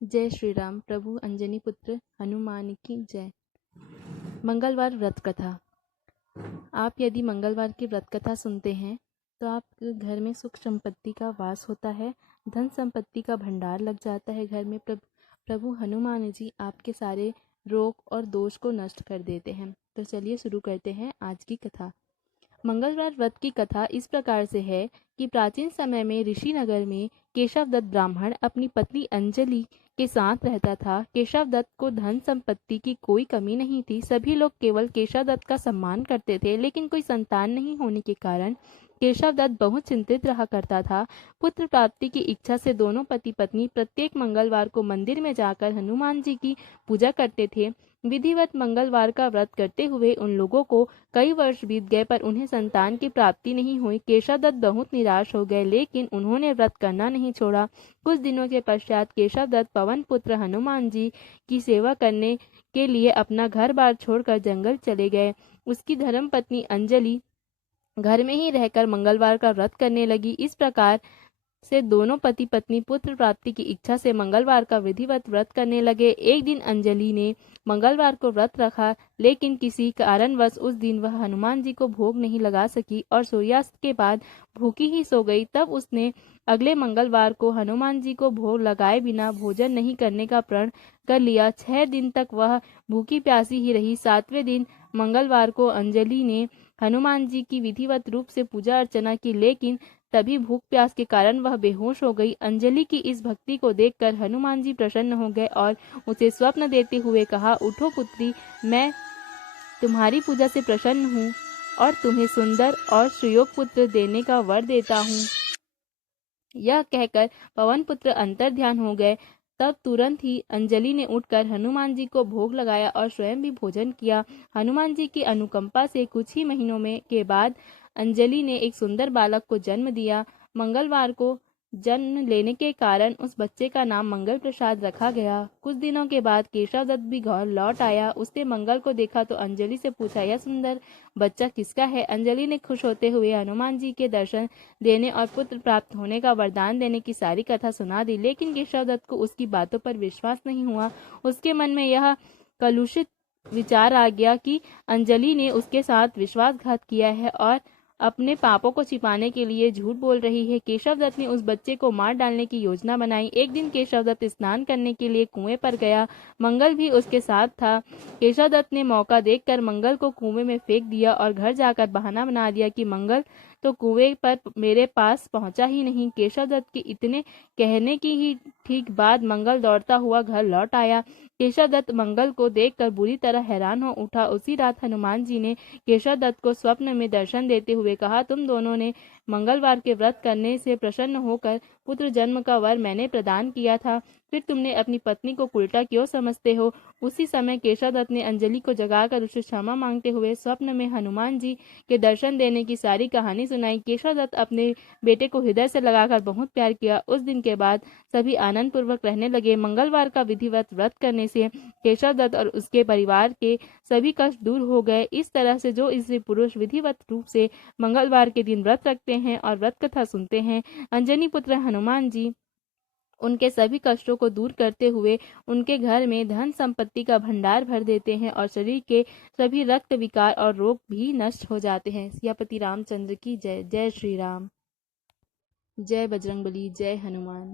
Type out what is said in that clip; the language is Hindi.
जय श्री राम। प्रभु अंजनी पुत्र हनुमान की जय। मंगलवार व्रत कथा। आप यदि मंगलवार की व्रत कथा सुनते हैं तो आपके घर में सुख संपत्ति का वास होता है, धन संपत्ति का भंडार लग जाता है घर में। प्रभु हनुमान जी आपके सारे रोग और दोष को नष्ट कर देते हैं। तो चलिए शुरू करते हैं आज की कथा। मंगलवार व्रत की कथा इस प्रकार से है कि प्राचीन समय में ऋषि नगर में केशवदत्त ब्राह्मण अपनी पत्नी अंजलि के साथ रहता था। केशवदत्त को धन संपत्ति की कोई कमी नहीं थी। सभी लोग केवल केशवदत्त का सम्मान करते थे, लेकिन कोई संतान नहीं होने के कारण केशवदत्त बहुत चिंतित रहा करता था। पुत्र प्राप्ति की इच्छा से दोनों पति पत्नी प्रत्येक मंगलवार को मंदिर में जाकर हनुमान जी की पूजा करते थे। विधिवत मंगलवार का व्रत करते हुए उन लोगों को कई वर्ष बीत गए, पर उन्हें संतान की प्राप्ति नहीं हुई। केशवदत्त बहुत निराश हो गए, लेकिन उन्होंने व्रत करना नहीं छोड़ा। कुछ दिनों के पश्चात केशवदत्त पवन पुत्र हनुमान जी की सेवा करने के लिए अपना घर बार छोड़कर जंगल चले गए। उसकी धर्मपत्नी अंजलि घर में ही रहकर मंगलवार का व्रत करने लगी। इस प्रकार से दोनों पति पत्नी पुत्र प्राप्ति की इच्छा से मंगलवार का विधिवत व्रत करने लगे। एक दिन अंजलि ने मंगलवार को व्रत रखा, लेकिन किसी कारणवश उस दिन वह हनुमान जी को भोग नहीं लगा सकी और सूर्यास्त के बाद भूखी ही सो गई। तब उसने अगले मंगलवार को हनुमान जी को भोग लगाए बिना भोजन नहीं करने का प्रण कर लिया। 6 दिन तक वह भूखी प्यासी ही रही। 7वें दिन मंगलवार को अंजलि ने हनुमान जी की विधिवत रूप से पूजा अर्चना की, लेकिन तभी भूख प्यास के कारण वह बेहोश हो गई। अंजलि की इस भक्ति को देखकर हनुमान जी प्रसन्न हो गए और उसे स्वप्न देते हुए कहा, उठो पुत्री, मैं तुम्हारी पूजा से प्रसन्न हूँ और तुम्हें सुंदर और सुयोग पुत्र देने का वर देता हूँ। यह कहकर पवन पुत्र अंतर ध्यान हो गए। तब तुरंत ही अंजलि ने उठकर हनुमान जी को भोग लगाया और स्वयं भी भोजन किया। हनुमान जी की अनुकंपा से कुछ ही महीनों में के बाद अंजलि ने एक सुंदर बालक को जन्म दिया। मंगलवार को जन्म लेने के कारण उस बच्चे का नाम मंगल प्रसाद रखा गया। कुछ दिनों के बाद केशवदत्त भी घर लौट आया। उसने मंगल को देखा तो अंजलि से पूछा, यह सुंदर बच्चा किसका है? अंजलि ने खुश होते हुए हनुमान जी के दर्शन देने और पुत्र प्राप्त होने का वरदान देने की सारी कथा सुना दी, लेकिन केशवदत्त को उसकी बातों पर विश्वास नहीं हुआ। उसके मन में यह कलुषित विचार आ गया कि अंजलि ने उसके साथ विश्वासघात किया है और अपने पापों को छिपाने के लिए झूठ बोल रही है। केशवदत्त ने उस बच्चे को मार डालने की योजना बनाई। एक दिन केशवदत्त स्नान करने के लिए कुएं पर गया। मंगल भी उसके साथ था। केशवदत्त ने मौका देखकर मंगल को कुएं में फेंक दिया और घर जाकर बहाना बना दिया कि मंगल तो कुएं पर मेरे पास पहुंचा ही नहीं। केशवदत्त के इतने कहने की ही ठीक बाद मंगल दौड़ता हुआ घर लौट आया। केशवदत्त मंगल को देखकर बुरी तरह हैरान हो उठा। उसी रात हनुमान जी ने केशवदत्त को स्वप्न में दर्शन देते हुए कहा, तुम दोनों ने मंगलवार के व्रत करने से प्रसन्न होकर पुत्र जन्म का वर मैंने प्रदान किया था, फिर तुमने अपनी पत्नी को उल्टा क्यों समझते हो? उसी समय केशवदत्त ने अंजलि को जगाकर उसे क्षमा मांगते हुए स्वप्न में हनुमान जी के दर्शन देने की सारी कहानी सुनाई। केशवदत्त अपने बेटे को हृदय से लगाकर बहुत प्यार किया। उस दिन के बाद सभी आनंद पूर्वक रहने लगे। मंगलवार का विधिवत व्रत करने से केशवदत्त और उसके परिवार के सभी कष्ट दूर हो गए। इस तरह से जो स्त्री पुरुष विधिवत रूप से मंगलवार के दिन व्रत रखते हैं और व्रत कथा सुनते हैं, अंजनी पुत्र हनुमान जी उनके सभी कष्टों को दूर करते हुए उनके घर में धन संपत्ति का भंडार भर देते हैं और शरीर के सभी रक्त विकार और रोग भी नष्ट हो जाते हैं। सियापति रामचंद्र की जय। जय श्री राम। जय बजरंगबली। जय हनुमान।